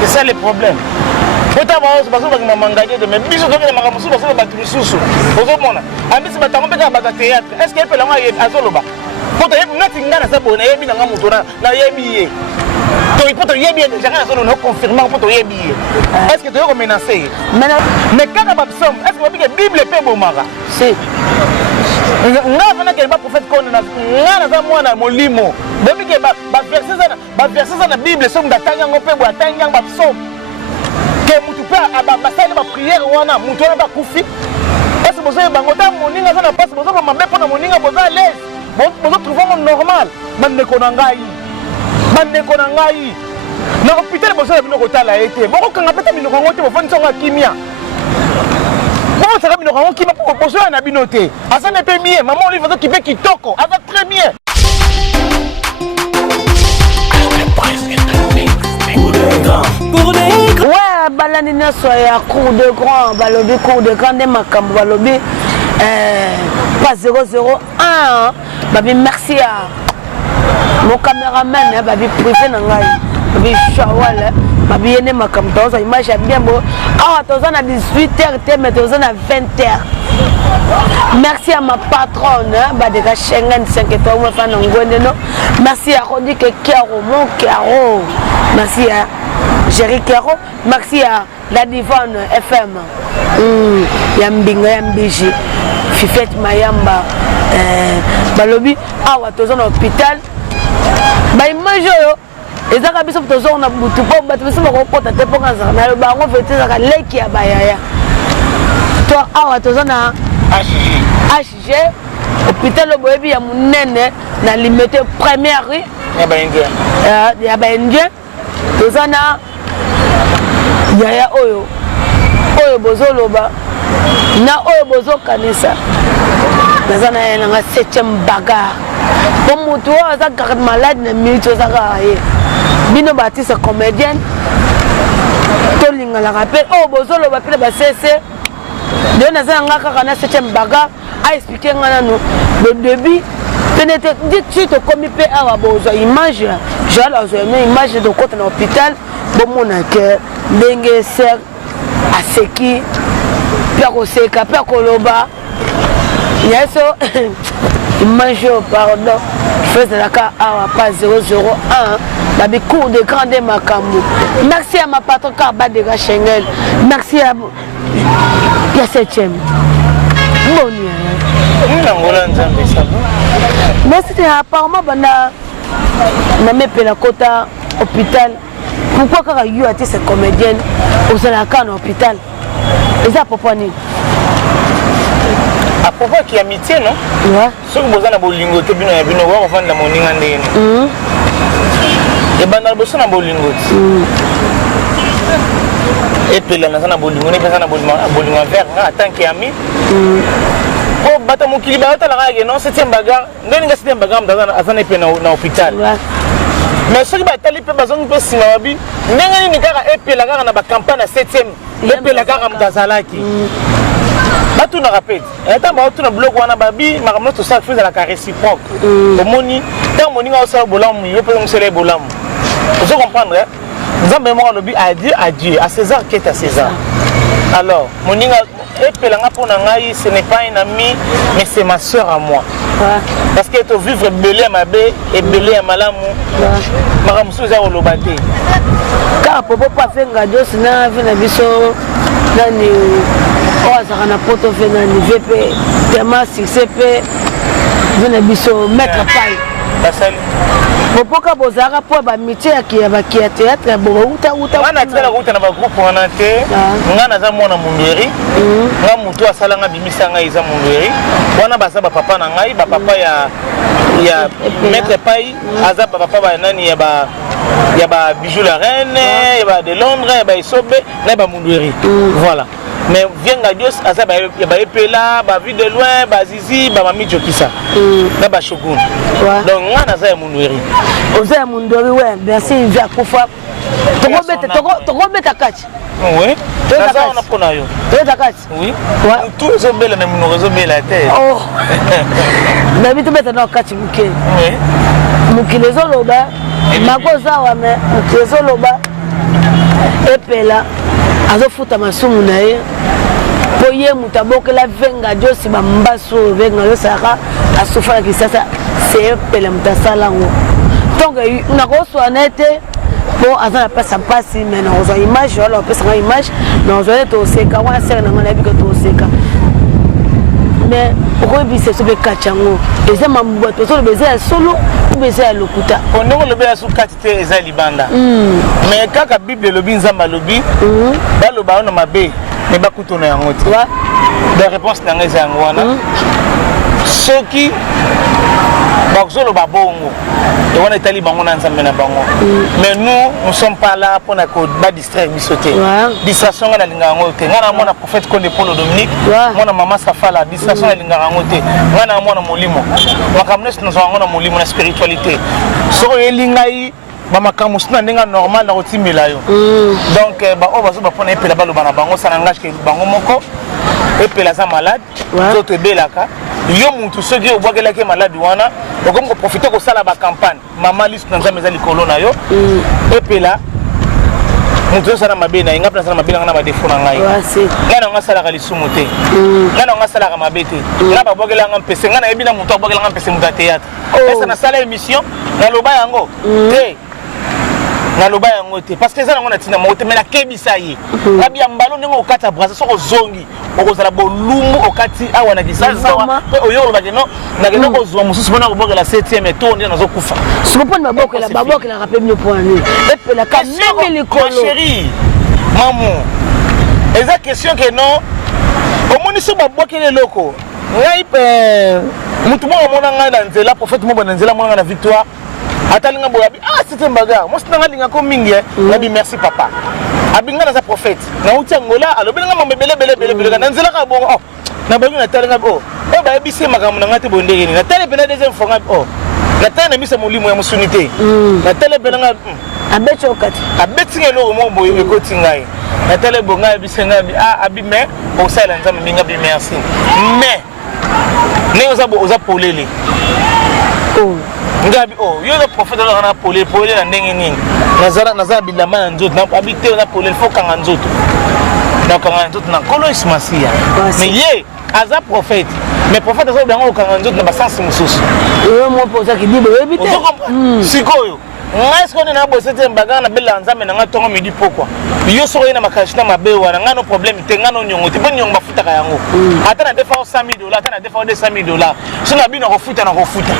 C'est ça le problème. Pourtant, je pense que maman gagne de mes bisous de ma camusou parce que battu sous. Vous au monde. Ami si batango beka bata théâtre. Est-ce qu'il peut la moi azoloba? Pour te ngati ngana sa bona yebi na ngamutora na yebi. Donc pour te yebi déjà na zone no confirmer pour te yebi. Est-ce que tu es menacé? Mais quand on babsom, est-ce que la Bible peut bomara? Si. Nga vana ke ba prophète kono na nga na mwana molimo. Bomi ke ba verset na Bible so ndatanga ngope bo atanga babsom. Que mutu pa abasali ba prière wana mutu wana ba kufi. Est-ce que vous avez bangota moninga ça na passe bozo ba mambe pona moninga bozo à l'aise. Bozo trouver normal. Bande konangai. Bande konangai. Na hôpital bozo na bino kotala été. Boko kanga peta bino kongote bo foni songa kimia. Bon ça bino kongo kimia pour bozo na binoté. Asa ne pe mieux. Maman lui faisait qui fait kitoko. Asa très bien. Ouais, balanina soya cours de grand, balobi cours de grand de makambo balobi pas 001. Babi merci à mon caméraman, babi privé nangai, babi shawal, babi yene makambo toza image bien beau. Ah toza na 18h mais toza na 20h. Merci à ma patronne, Badeka Schengen 5 étoiles, moi fan ngwendeno. Merci à Rodi Kero, mon Kero. Merci à Jerry Kero. Merci à la Divine FM. Yambinga Yambiji. Fifet Mayamba. Balobi, awa tozo na hôpital. Ba image yo. Ezaka biso tozo na butu po batu biso ko kota te po kanza. Na ba ngo fete zaka leki ya bayaya. Toi awa tozo na HG, hôpital Boyebi ya munene na limité première rue. Ya ba indien. Tozana yaya oyo. Oyo bozoloba. Na oyo bozo kanisa. Nazana ya nga 7e bagarre. Bon mutu aza garde malade na minute ozaka ye. Bino Baptiste comédienne. Tolinga la rappel. Oh bozoloba pele ba CC. De nazana nga kaka na 7e bagarre. A expliqué le début. Pénétrer, dites-tu comme il peut avoir image. J'ai une image de côté dans l'hôpital. Bon, mon cœur, Bengue, Serre, Aseki, Pierre Oseka, Pierre Koloba. Yes, image, pardon. Je fais la carte pas 001. Dans cours de grande Makambo. Merci à ma patronne Badeka Schengen. Merci à la 7e. Bon, mais c'était apparemment na mepela kota hôpital. Pourquoi quand you a été cette comédienne aux alaka en hôpital? Et ça pourquoi ni? À propos qui amitié non? Ouais. Ce que vous avez bolingo te bino ya bino wa vendre la moninga ndene. Et banal bosso na bolingo. Et puis là na bolingo ne pesa na bolingo vert en tant qu'ami. Oh, bata mukili bata la rage non 7e bagarre ndeni nga 7e bagarre mdazana azana pe na hôpital. Mais ce qui va tali pe bazon pe simabi ndenge ni kaka epe la kaka na ba campagne 7e epe la kaka mdazalaki. Batu na rapide. Eta ba tu na bloc wana babi makamno to ça fait la réciproque. Omoni tant moni nga osala bolamu yo pe ngusele bolamu. Vous comprenez? Nzambe mo lobi adieu à César qui est à César. Alors moninga epelanga pour ngai ce n'est pas une amie mais c'est ma soeur à moi. Parce que to vivre belé à mabe et belé à malamu. Maramu souza olobate. Ka popo pa fenga dos na vina biso nani oza kana poto fenga ni VP tellement succès pe vina biso mettre paille. Basali. Popoka bozaka po ba métier ya ba ki théâtre bo uta. Wana tela ko na ba groupe wana te. Ngana za mwana munderi. Nga mutu asala nga bimisa nga iza munderi. Wana basa ba papa na ngai ba papa ya maître pai aza ba papa ba nani ya ba bijou la reine, ya ba de Londres, ya ba isobe na ba munderi. Voilà. Mais vienga Dios aza ba ya ba epela ba vie de loin ba zizi ba mami jokisa. Na ba shogun. Donc ngana za ya munderi. Oza mundori ouais, merci via kufa. Toko beta kati. Oui. Ça on a pour nayo. Beta kati. Oui. Tout zo bela na muno zo bela te. Oh. Na bitu beta na kati muke. Oui. Muke lezo loba. Makoza wa me muke lezo loba. epela azofuta masumu na ye po ye moto abokela venga josi bambaso venga yosaka asufala kisasa se epela moto asala yango donc nakoswa na ete po aza na pesa mpasi me nakozwa image wala opesanga image nakozwa ete toseka wana sere nango nayebi ke toseka mais okoyebisa so mpe kati yango eza mambuba tozoloba eza ya solo ube eza ya lokuta ondenge olobi ya so kati te eza libanda mais kaka bible elobi nzambe alobi baloba wana mabe me bakutona yango te de réponse na ngai eza yango wana soki bakuzoloba bongo ewana etali bango na nzambe na bango mais nous sommes pas là mpona badistraire biso te distraction ngai nalingaka yango te ngai na mwana prophète konde polo dominique mwana mama safala distraction nalingaka yango te ngai na mwana molimo makambo nyonso nazwa yango na molimo na spiritualité soki oyeli ngai bamakambo sina ndenge normal na kotimela yo donc baoyo bazoba mpona epela baloba na bango sa langage ke bango moko epela aza malade nzoto ebelaka yo mutu soki obwakelaki maladi wana okomi koprofite kosala bacampagne mama lisu na nzambe eza likolo na yo epela mutu osala mabe na ye ngai mpe nasala mabe na ngai na badefo na ngai ngai na ngai asalaka lisumu te ngai na ngai asalaka mabe te ngai babwakelanga mpese ngai nayebi na mutu abwakelanga mpese mutu ya théâtre esa nasala émission naloba yango te naloba yango te parce que eza nango na ntina moko te me nakebisa ye abi ya mbalo ndenge okati ya brasa soki ozongi okozala bolumbu okati awa na kisasawa mpe oyo olobaki no nakenda kozwa mosusu mpona kobokela 7e to nde nazokufa siko mponi babokelaka mpe bino mpona nini epelaka mingi likolo chérie mamu eza question ke no omoni so babwakeli eloko ngai mpe mutu moko omona ngai na nzela prophète moko na nzela mona ngai na victoire atalinga boya bi c'était baga moi c'est nga ko mingi nabi merci papa abinga na za prophète na uti ngola alobi nga mambele bele na nzela ka bongo oh na bangi na talinga oh ba ebise makambo na ngate bondege ni na tele pena deuxième fois oh na tele na misa molimo ya musunité na tele pena nga abeti okati abeti ngelo mo boye ekoti ngai na tele bonga ebise ngabi abi me o sala nzambe minga bi merci mais ne oza polele ngabi yo le prophète na polele na ndenge nini nazara bilamba na nzoto na habité na polele faut kanga nzoto na kanga nzoto na kolo ismasia mais ye aza prophète mais prophète aza bango kanga nzoto na basansi mususu yo mo poza kidibo ebite sikoyo ngai sikoyo na bo c'était bagana na bela nzambe na ngatongo midi pourquoi yo soko na makashina mabe wana ngano problème te ngano nyongo te nyongo bafutaka yango ata na defa $100,000 ata na defa $200,000 sina bino kofuta na kofuta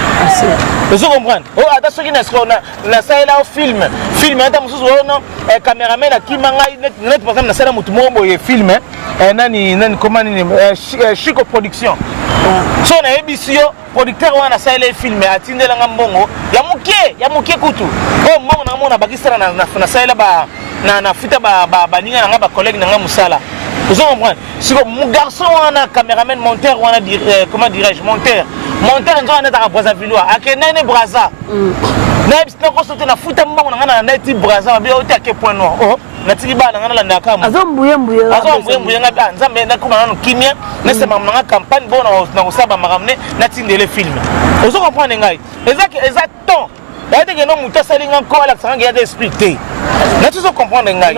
vous comprenez ata soki na siko na saela film ata mususu ono cameraman akima ngai net par exemple na sala mutu mo boye film nani comment ni Chico production so na ebisio producteur wana saela film atindela ngambongo ya muke kutu mbongo na mona bakisana na saela ba na fita ba ninga na ba collègue na musala vous comprenez siko mon garçon wana cameraman monteur wana comment dirais-je monteur nzo wana ta Brazzaville akenene Brazza na ebisina ko sauter na futa mbongo na na neti Brazza ba oti ake point noir oh na tiki ba na na ndaka mu azombuye ngabi nzambe na kuma na kimia na sema manga campagne bona na kosaba makamne na tindele film vous comprenez ngai exactement D'ailleurs, que nous muta salinga ko ala tsanga ya d'esprit te. Na tu so comprendre ngai.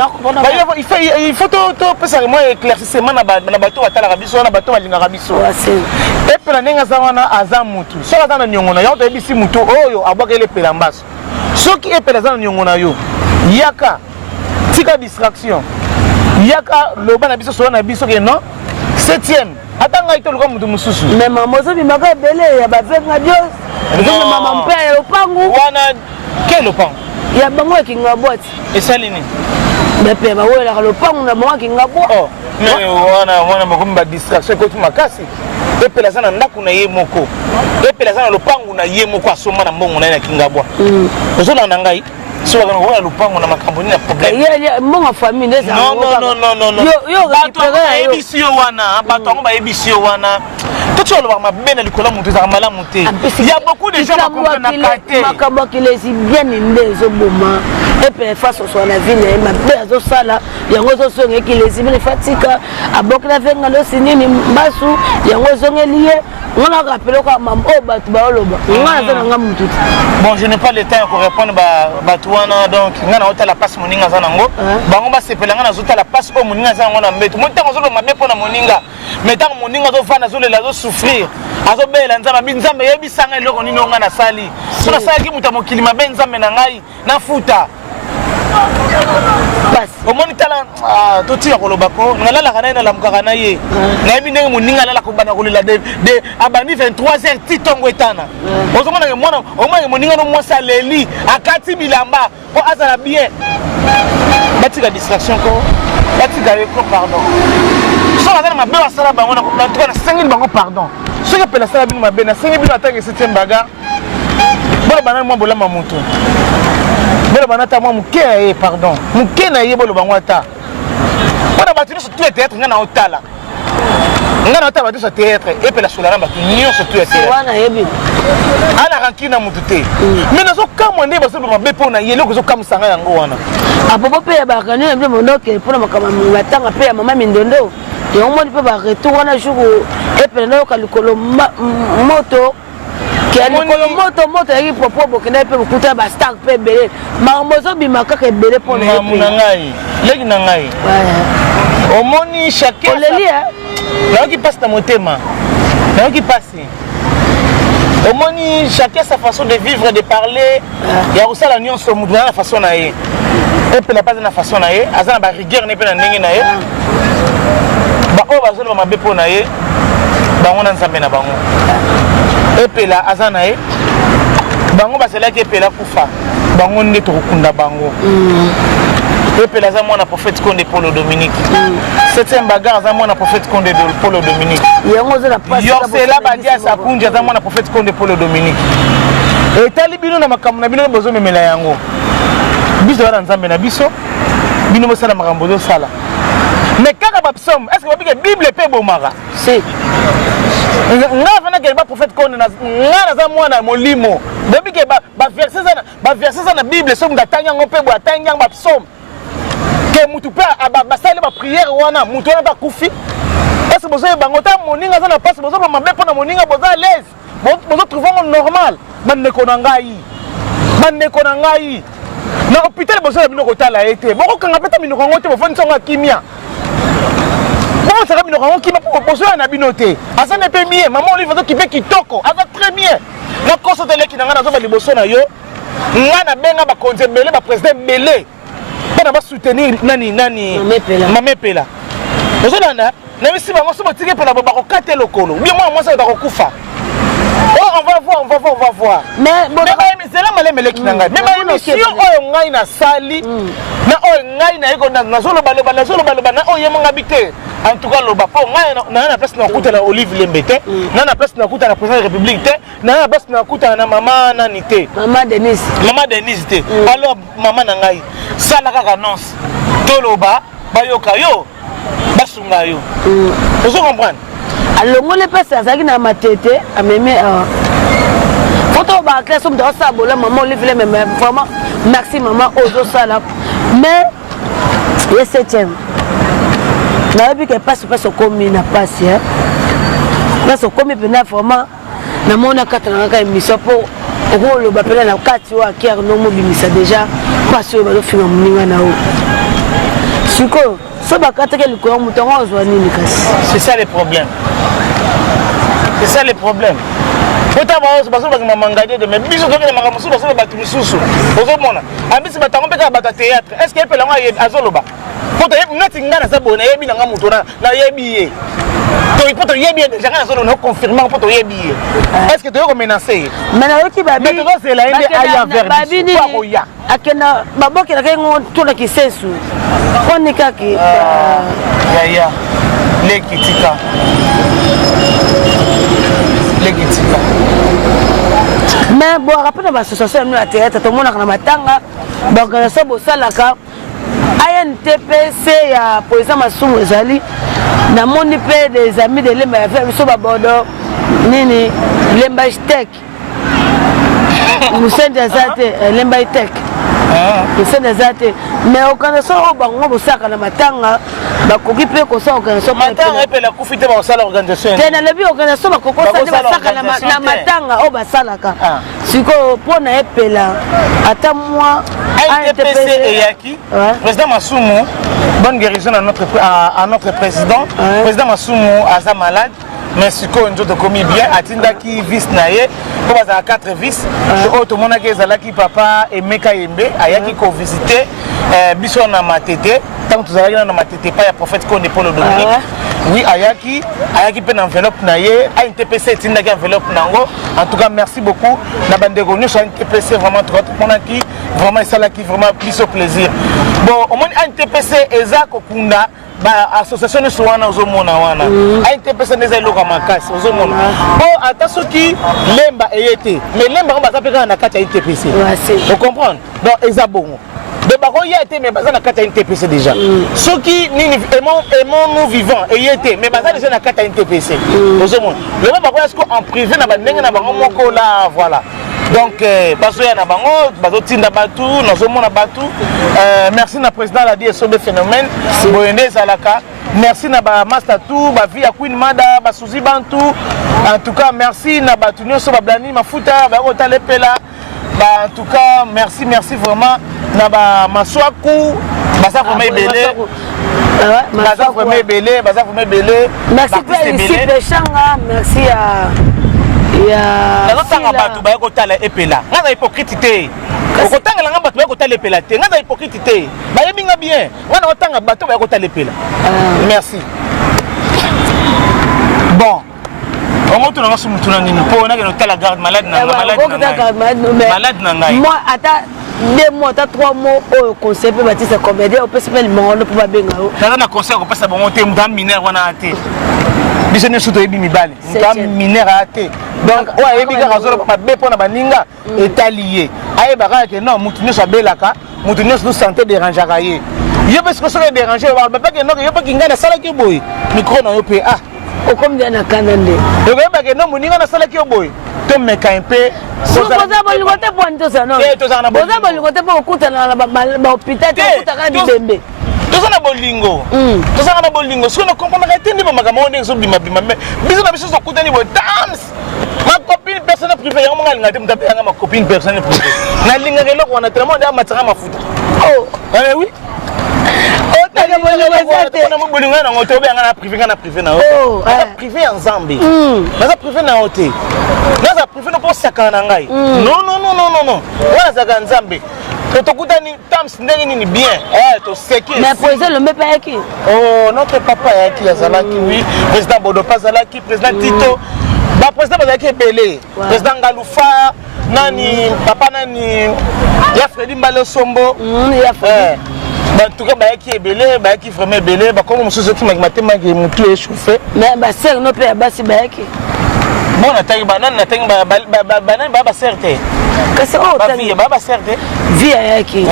Il faut to pesa moi éclaircissement na bato batala biso na bato balinga biso. Et pela nenga zawana aza mutu. So aza na nyongo na yo to ebisi mutu oyo abwakele pela mbaso. Soki epela za na nyongo na yo. Yaka tika distraction. Yaka loba na biso so na biso ke non 7e. Atanga ito luka mutu mususu. Mais maman zo bimaka bele ya bavenga Dios. Ndio mama mpea lopangu wana ke lopangu ya bango kinga boîte esalini bepe ba wela lopangu na bango kinga bo mais wana makomba ba distraction ko tumakasi epela sana ndako na ye moko epela sana lopangu na ye moko asoma na mbongo na kinga bo ozola na ngai so wana wala lopangu na makambo ni na problème ya mbongo famille ndeza non yo bato ba ebisio wana bato ba ebisio wana tu vois le mabena likola mutu za malamu te il y a beaucoup de gens qui comprennent pas te makambo kilesi bien inde zo boma et puis face au la vie na mabe zo sala yango zo songe kilesi bien fatika abokla venga lo sinini mbasu yango zonge lié On a rappelé quoi maman oh bah tu vas au loba. On a ça dans tout. Bon, je n'ai pas le temps pour répondre bah tuana donc ngana ota la passe moninga zanango. Bango ba sepela ngana zota la passe au moninga zanango na mbeto. Monta ko zolo mabe pona moninga. Meta moninga zo fana zolo la zo souffrir. Azo bela nzamba binzambe yebi sanga eloko nino ngana sali. Sona sala ki muta mokili mabe nzambe na ngai na futa. Au moins talent tout tire ko lobako ngala la kana na lamka na ye na yebi ndenge moninga la ko bana ko la de abani 23h titongo etana ozo mona mwana au moins moninga no mwasa leli akati bilamba ko azala bien batika distraction ko batika ko pardon so la ma be wasala bango na ko na to na 5000 bango pardon so que pela sala bino mabe na 5000 atanga 7e baga bolo bana mo bola mamuto bolo bana ta mo muke pardon muke na ye bolo bango ata bana batini sur tout le théâtre ngana otala ngana ota batini sur théâtre et pela solara batini nyo sur tout le théâtre wana yebi ala rankina mutute mais nazo kamwa ndeba so mabe pona ye loko zo kamusanga yango wana apopo pe ba kanyo mbe mondoke pona makama matanga pe ya mama mindondo et on moni pe ba retour wana jour et pela no kalikolo moto qui a le moto qui propose beaucoup de people écouter ba star pe belé marmozo bimaka ke belé pour les ngai legi na ngai omoni chacun là qui passe dans motema là qui passe omoni chacun sa façon de vivre de parler ya usala nyonso mutu na façon na ye et puis la pas na façon na ye azana ba rigueur ne pe na ndenge na ye ba o ba zolo mabe po na ye bango na nzambe na bango epela azana e bango basela ke epela kufa bango nde tokunda bango epela za mwana prophète Konde Paulo Dominique 7e bagarre za mwana prophète Konde Paulo Dominique yango za la passe yosela badia sa kunja za mwana prophète Konde Paulo Dominique etali bino na makambo na bino bozo memela yango biso wana nzambe na biso bino mosala makambo zo sala mais kaka ba psaume est-ce que ba bike bible pe bomara si nga fana ke ba prophète Konde na nga za mwana molimo depuis que ba verset ça na bible somme datanya ngo pe bo atanya ba psaume ke mutu pe ba sale ba prière wana mutu na ba kufi est-ce que bozo bango ta moninga za na passe bozo ba mabe pona moninga bozo à l'aise bozo trouver normal maneko na ngai na hôpital bozo bino ko tala été boko kanga peta minoko ngote bo fani songa kimia bon ça rabino ko kimia pour bozo na binote asa ne pe mie maman oli fazo kipe kitoko asa très bien na koso tele ki nanga na zo ba liboso na yo nga na benga ba konze belé ba président belé pour ba soutenir nani mamepela bozo nana na misi bango so botike pela ba ko kate lokolo bien moi ça da ko kufa. Oh, on va voir. Mais c'est là malé qui nanga. Mais si on ngai na sali na o ngai na iko na solo baloba na o yemo ngabité. En tout cas loba po ngai na place na kuta na Olive Lembete, na place na kuta na président de la République te, na place na kuta na mama nani te. Maman Denise te. Alors maman na ngai sala kaka annonce. Toloba bayoka yo basunga yo. Vous comprenez? Alors, on est passé à ça qui n'a pas été à m'aimer. Quand on va à classe, on doit savoir, maman, on les mais vraiment, merci maman, aux salades. Mais, il y a 7e. On a vu qu'elle passe au commis, n'a pas si. Passe au commis, vraiment, na mona katana ka émission pour rôle ba pela na 4 wa qui a no mobimisa déjà parce que ba do finga muninga na o. Siko, so ba kataka liko mutongo ozwa nini kasi. C'est ça le problème. C'est ça le problème. Pourtant, parce que je m'engage de mes bisous de mes magasins, parce que je bats sous. Vous mona. Ami si batango pe ka bata théâtre. Est-ce que pela ngwa azoloba? Pourtant, nothing na sa bona yebi na mutona na yebi. Donc pour yebi janga zolo no confirmer pour yebi. Est-ce que tu es menacé? Mana ki babi. Mais c'est la inde aya vers. Babi ni. Akena baboki na kengo tona kisesu. Oni kaki. Ya. Lekitika. Mais bon, rappelle dans l'association de la théâtre, tout le monde a un matanga, l'organisation Bosalaka, ANTPC, ya Police Massoum Ezali, na mon IP des amis de Lemba, Fiso Babodo, Nini, Lemba Tech, Moussen Dazate, Lemba Tech, Moussen Dazate, mais l'organisation Bosalaka na matanga, bakoki mpe kosala organisation matanga epela kufi te bakosala organisation te nalobi organisation bakokosa nde basaka na matanga oyo basalaka sikoyo mpo na epela ata mwa ANTPC eyaki président Masumu bonne guérison à notre président président Masumu aza malade mais sikoyo nzoto komi bien atindaki vice na ye po bazala 4 vice oyo tomonaki ezalaki papa Emeka Yembe ayaki kovisite biso na matete ntango tozalaki na matete pa ya prophète Konde Polo Dominique oui ayaki mpe na enveloppe na ye ANTPC etindaki enveloppe nango en tout cas merci beaucoup na bandeko nyonso ANTPC vraiment tomonaki vraiment esalaki vraiment biso plaisir bon omoni ANTPC eza kokunda association nyonso wana ozomona wana ANTPC nde eza eloko ya makasi ozomona po ata soki lemba eye te mais lemba ngo baza mpe kaka na kati ya ANTPC ocomprendre donc eza bongo de bakoya te mais baza na kati ya ANTPC déjà soki nini aimons-nous vivants eye te mais baza déjà na kati ya ANTPC ozomona lelo bakoya siko en privé na bandenge na bango moko la voilà donc bazoya na bango bazotinda batu nazomona batu merci na président la DSOB phénomène boyende ezalaka merci na ba master tout ba vie ya Queen Mada ba Suzy Bantu en tout cas merci na batu nyonso ba Blani Mafuta ba Otalepela en tout cas merci vraiment na ba Maswaku baza vraiment ebele baza vraiment ebele merci ici Pechanga merci nazotanga bato baye kotala epela nga na hypocrite te okotangela nga bato baye kotala epela te nga na hypocrite te bayebi nga bien nga na otanga bato baye kotala epela merci bon omoto nanga sumutu na nini mpo nakende otala garde malade na ngai moi ata 2 mois ata 3 mois oyo conseil mpe batisa comédien opesi mpe limongono mpo babenga yo naza na conseil akopesa bango te moto aminaire wana ate biso nyonso toyebi mibale moto aminaire ate donc oyo ayebi kaka azoloba mabe mpo na baninga etali ye ayebaka ke non motu nyonso abelaka motu nyonso to santé dérangeaka ye yo mpe sikoyo soki edérange babaki noke yo mpe kingai nasalaki boye micro na yo mpe okomi nde na kanda nde okoyebake no moninga nasalaki yo boye tomeka mpe boza bolingo te poni toza bolingo te mpo okutana na bahôpital te okutaka na bibembe toza na bolingo tozanga na bolingo soki nakompanaka te nde bamakambo ndenge ezobimabima me biso na biso tokutani boye dams ma copine personnel privé yango monga alinga te moto apeyanga ma copine personnel privé nalingaka eloko wana telemo nde amataka mafuta oui bolingo nango te obeyanga na privé nga na privé na yo naza privé ya nzambe naza privé na yo te naza privé no mpo osakana na ngai non wana azalaka nzambe tokutani tams ndenge nini bien toseki mais président lombe mpe ayaki notre papa ayaki azalaki oui président bodopa azalaki président tito baprésident bazalaki ebele président ngalufa nani papa nani ya fredi mbale sombo en tout cas bayaki ebele bayaki vraiment ebele bakomo mosusu oki matemaki motu échauffé mais basere no mpe ya basi bayaki bon natangi banani natangi banani baya basere te kasi bavie baya basere te vie ayaki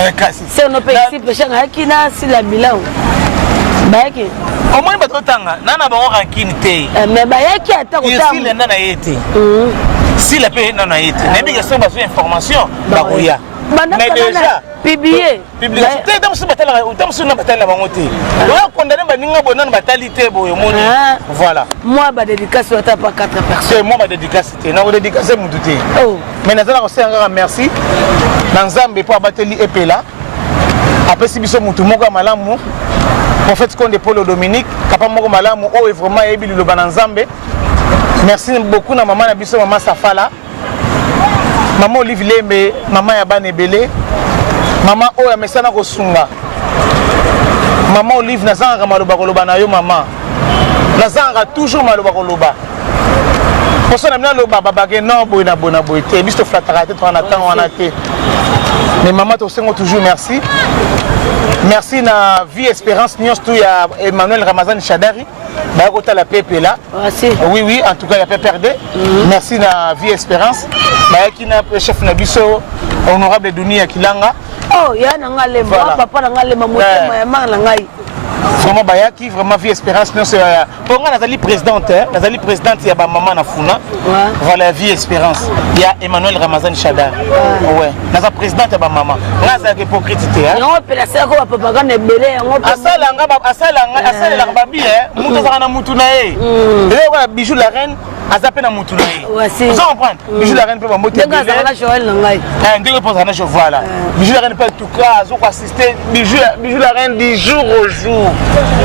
sere no mpe isi peshanga ayaki na sila bilan bayaki omoni bato otanga nana bango rankine te mais bayaki ata kotanga nana ye te sila mpe nana ye te nayebika soki bazwi information bakoya mais déjà publié te tamosu na batali na bango te oya condamné baninga boye nano batali te boye omoni voilà moi badédicace ata pa 4 personnes moi badédicace te nakodédicace mutu te mais nazala kosenga kaka merci na nzambe mpo abateli epela apesi biso mutu moko ya malamu prophète Konde Polo Dominique papa moko malamu oyo vraiment ayebi liloba na nzambe merci beaucoup na mama na biso mama Safala mama Olive Lembe mama ya bana ebele mama oyo amesana kosunga mama Olive nazangaka maloba koloba na yo mama nazangaka toujours maloba koloba poso na mina loba babake non boye na boye te biso toflataka te towana ntango wana te mais mama tosengo toujours merci na vie espérance nyonso tu ya Emmanuel Ramazani Chadari baya kotala pepe là oui en tout cas ya pe perdre merci na vie espérance bayaki na chef na biso honorable Dunia Kilanga ya na ngale papa na ngale motema ya manga na ngai vraiment bayaki vraiment vie espérance non c'est pour moi nazali présidente il y a maman na funa voilà vie espérance il y a Emmanuel Ramazan Chadar ouais naza présidente ya maman naza hypocrite hein on peut la faire comme propagande belé asala ba bien mutu za na mutu na e et voilà bijou la reine azape na mutu na e vous comprenez bijou la reine peut ba moto ndenge za na Joël ngai ndenge pour ça na voilà bijou la reine peut tout cas zo assister bijou la reine du jour au jour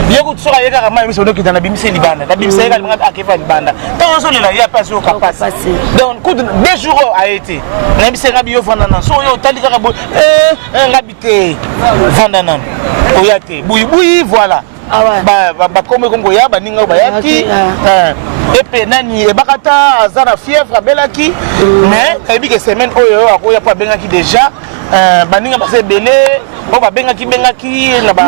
yeko tsoka yeka kama miso ndo kitana bimise libanda na bimise yeka linga akefa libanda tant so lela ya pas au capacité donc coup de 2 jours a été na bimise ngabi yo vandana so yo talika ka bo ngabité vandana oyate buyi voilà ba comme kongo ya baninga bayaki et puis nani bakata azana fièvre belaki mais kabi que semaine oyo akoya pa bengaki déjà baninga base belé bo bengaki na ba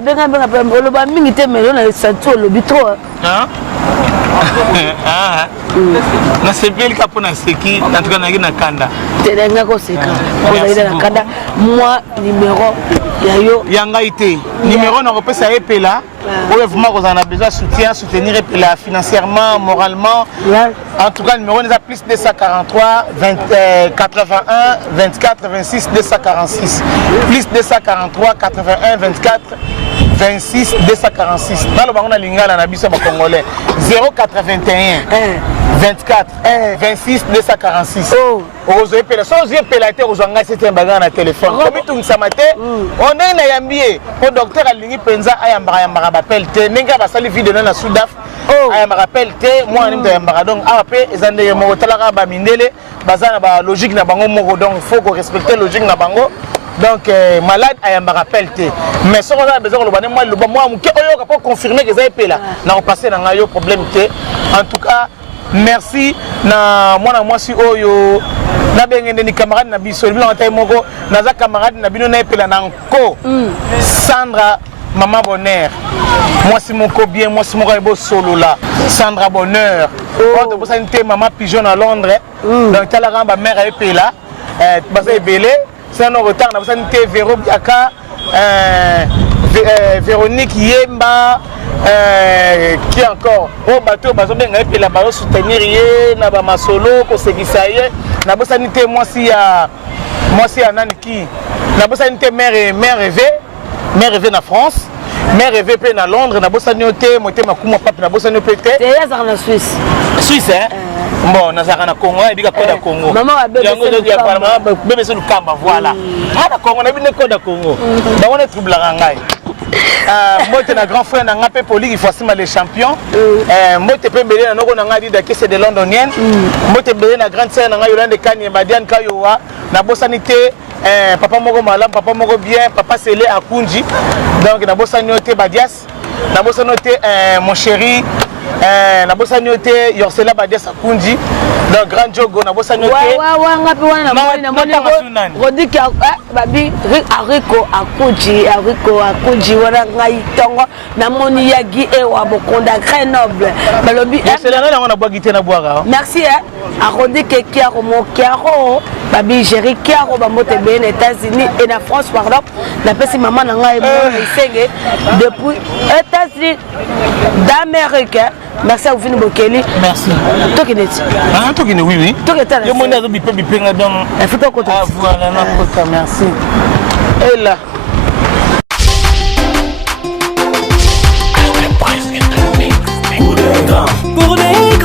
benga ba mingi te melo na santo lo bitro hein na sepeli ka pona seki en tout cas na kanda telenga ko seka ko na kanda moi numéro ya yo yanga ité numéro na repesa epela ouais vraiment qu'on a besoin de soutenir epela financièrement moralement en tout cas numéro est plus 243 81 24 26 246 plus 243 81 24 26 246 dans le bango lingala na biso ba congolais 081 24 26 246 ozo epela so ozo epela te ozo nga c'était baga na téléphone comme tout samate on est na yambie au docteur alingi penza ayambara bapel te ninga basali vidéo na Soudaf ayambara bapel te moi ni ayambara donc après ezande mo talaka ba mindele bazana ba logique na bango moko donc faut qu'on respecter logique na bango. Donc malade a un rappel mais si on a besoin de moi pour confirmer que ça est là na passer dans un problème en tout cas merci na moi si oyo na bengende ni camarade na biso bila ntai moko na za camarade na bino na epela na nko Sandra maman bonheur moi si mon co bien moi si mon beau solo là Sandra bonheur quand vous sentez maman pigeon à Londres donc tala ramba mère epela basé belé. C'est un retard, nous avons été Véro Biaka, Véronique Yemba, qui encore au bateau, nous avons soutenir na ba solo, ko segisaye, na bossa nité moi si à Naniki, na bossa nité mère rêvé na France, mère rêvé pe na Londres, na bossa nité moté makuma papa na bossa nité. C'est là dans la Suisse. Suisse hein. Bon, na zaka na Congo, et bien après na Congo. Maman a bébé sur le Kamba, voilà. Ah na Congo, on a bien le code à Congo. Donc on est trouble à Rangai. Moi t'es un grand frère dans Ngapé Poli, il faut assumer les champions. Moi t'es pas belé, on a dit que c'est des Londoniennes. Moi t'es belé na grande sœur dans Yolande Kanye, Badian Kayowa, na Bossanité. Papa moko malam, papa moko bien, papa Sélé à Kunji. Donc na Bossanité Badias, na Bossanité mon chéri. Na bossa nyote Yorsela Badias Akunji donc grand jogo na bossa nyote ngapi wana na moni rodiki babi Ariko Akunji wana ngai tongo na moni yagi ewa bokonda très noble balobi c'est là on a bois gité na boire merci a rodiki kiaro mo kiaro babi Jerry kiaro ba mote ben États-Unis et na France pardon na pesi maman na ngai mo isenge depuis États-Unis d'Amérique. Merci à vous, Bokeli. Merci. Toi qui n'es-tu? Ah, toi qui n'es, oui. Toi qui es là. Je m'en ai dit, il faut qu'on voilà, merci. Et là.